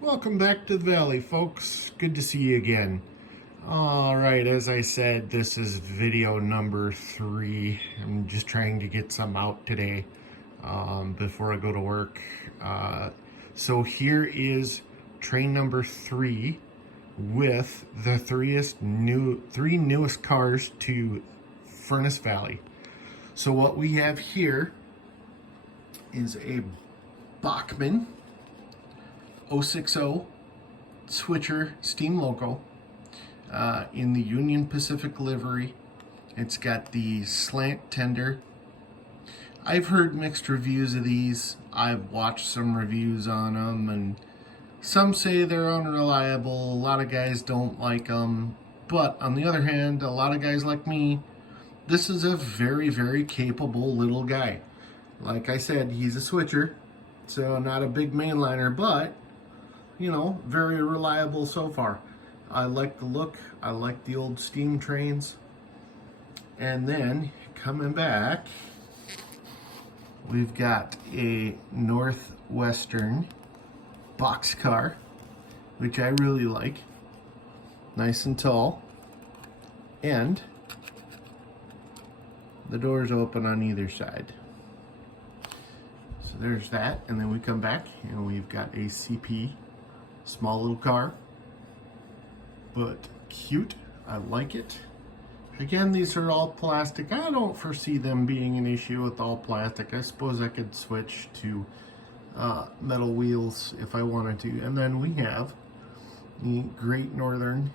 Welcome back to the Valley, folks. Good to see you again. All right, as I said, this is video number 3. I'm just trying to get some out today before I go to work. So here is train number 3 with the three newest cars to Furnace Valley. So what we have here is a Bachmann 060 switcher steam loco in the Union Pacific livery. It's got the slant tender. I've heard mixed reviews of these. I've watched some reviews on them, and some say they're unreliable. A lot of guys don't like them, but on the other hand, a lot of guys like me, this is a very, very capable little guy. Like I said, he's a switcher, so not a big mainliner, but you know, very reliable so far. I like the look. I like the old steam trains. And then coming back, we've got a Northwestern boxcar, which I really like. Nice and tall. And the doors open on either side. So there's that. And then we come back and we've got a CP. Small little car, but cute. I like it. Again, these are all plastic. I don't foresee them being an issue with all plastic. I suppose I could switch to metal wheels if I wanted to. And then we have the Great Northern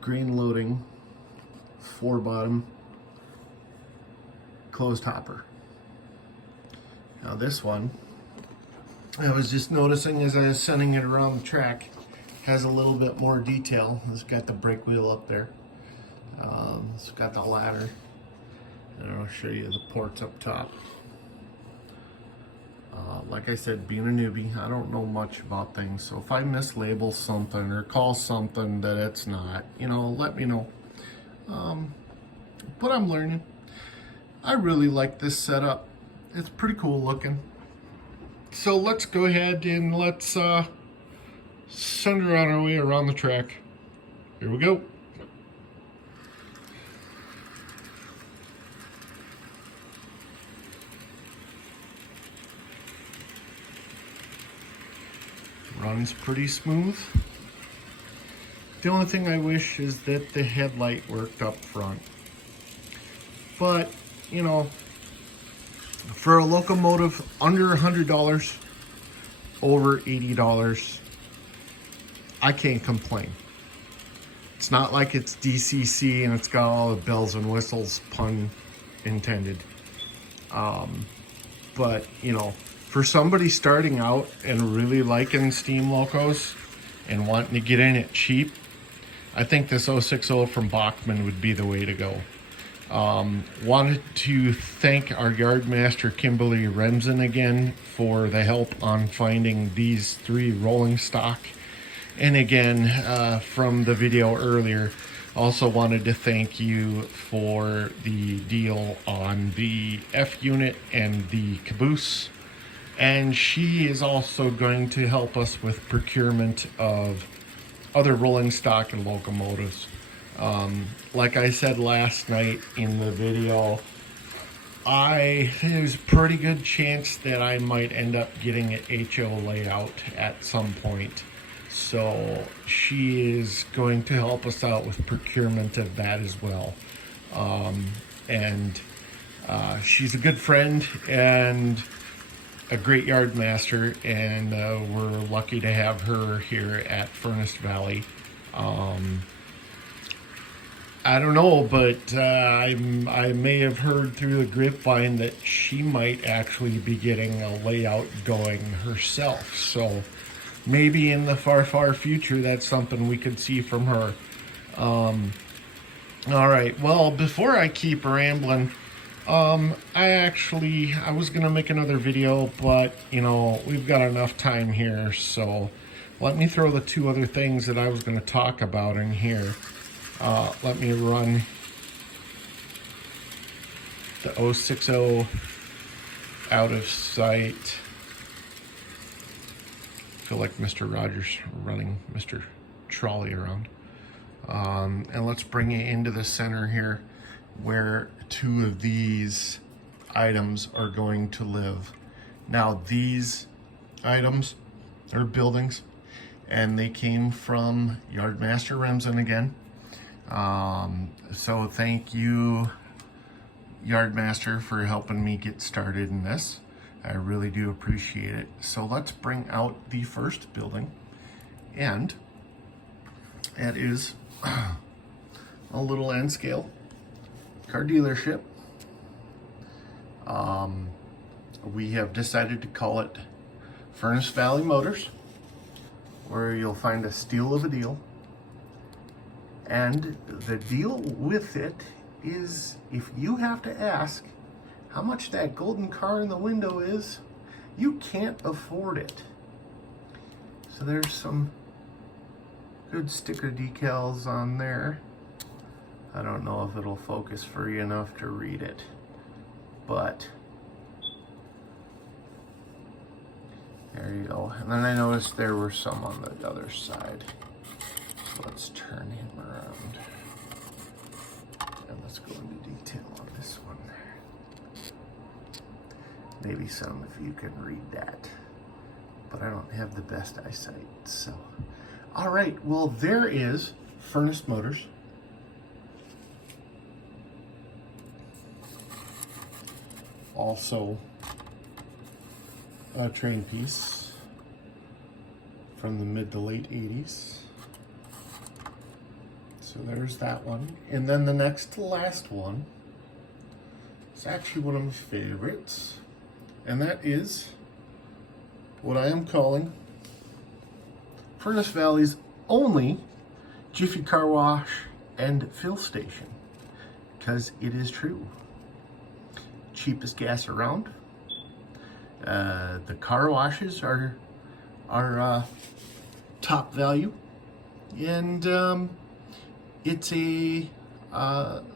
grain loading 4-bottom closed hopper. Now this one, I was just noticing as I was sending it around the track, has a little bit more detail. It's got the brake wheel up there. It's got the ladder. And I'll show you the ports up top. Like I said, being a newbie, I don't know much about things. So if I mislabel something or call something that it's not, you know, let me know. But I'm learning. I really like this setup. It's pretty cool looking. So let's go ahead and let's send her on our way around the track. Here we go. Runs pretty smooth. The only thing I wish is that the headlight worked up front. But, you know, for a locomotive under $100, over $80, I can't complain. It's not like it's DCC and it's got all the bells and whistles, pun intended. But, you know, for somebody starting out and really liking steam locos and wanting to get in it cheap, I think this 060 from Bachmann would be the way to go. Wanted to thank our yardmaster Kimberly Remsen again for the help on finding these 3 rolling stock. And again, from the video earlier, also wanted to thank you for the deal on the F unit and the caboose. And she is also going to help us with procurement of other rolling stock and locomotives. Like I said last night in the video, there's a pretty good chance that I might end up getting an HO layout at some point. So she is going to help us out with procurement of that as well. She's a good friend and a great yard master, and we're lucky to have her here at Furnace Valley. I don't know, but I may have heard through the grapevine that she might actually be getting a layout going herself. So maybe in the far, far future, that's something we could see from her. All right, well, before I keep rambling, I was going to make another video, but, you know, we've got enough time here. So let me throw the 2 other things that I was going to talk about in here. Let me run the 060 out of sight. feel like Mr. Rogers running Mr. Trolley around. And let's bring it into the center here where two of these items are going to live. Now these items are buildings and they came from Yardmaster Remsen again. So thank you, Yardmaster, for helping me get started in this. I really do appreciate it. So let's bring out the first building, and it is a little N scale car dealership. We have decided to call it Furnace Valley Motors, where you'll find a steal of a deal. And the deal with it is, if you have to ask how much that golden car in the window is, you can't afford it. So there's some good sticker decals on there. I don't know if it'll focus for you enough to read it, but there you go. And then I noticed there were some on the other side. So let's turn him around. And let's go into detail on this one. Maybe some of you can read that, but I don't have the best eyesight, so. All right, well, there is Furnace Motors. Also a train piece from the mid to late 80s. So there's that one. And then the next to last one is actually one of my favorites. And that is what I am calling Furnace Valley's only Jiffy Car Wash and fill station. Because it is true. Cheapest gas around. The car washes are top value. And it's a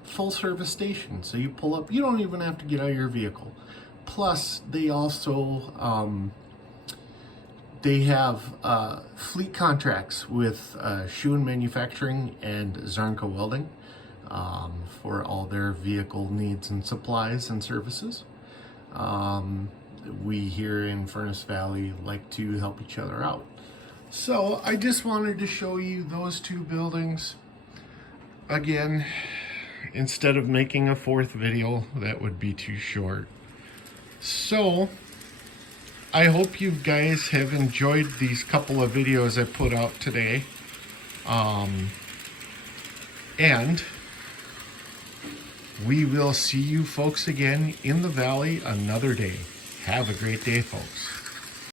full service station. So you pull up, you don't even have to get out of your vehicle. Plus, they also, they have fleet contracts with Schuhen Manufacturing and Zarnko Welding for all their vehicle needs and supplies and services. We here in Furnace Valley like to help each other out. So I just wanted to show you those two buildings. Again, instead of making a fourth video, that would be too short. So I hope you guys have enjoyed these couple of videos I put out today. And we will see you folks again in the valley another day. Have a great day, folks.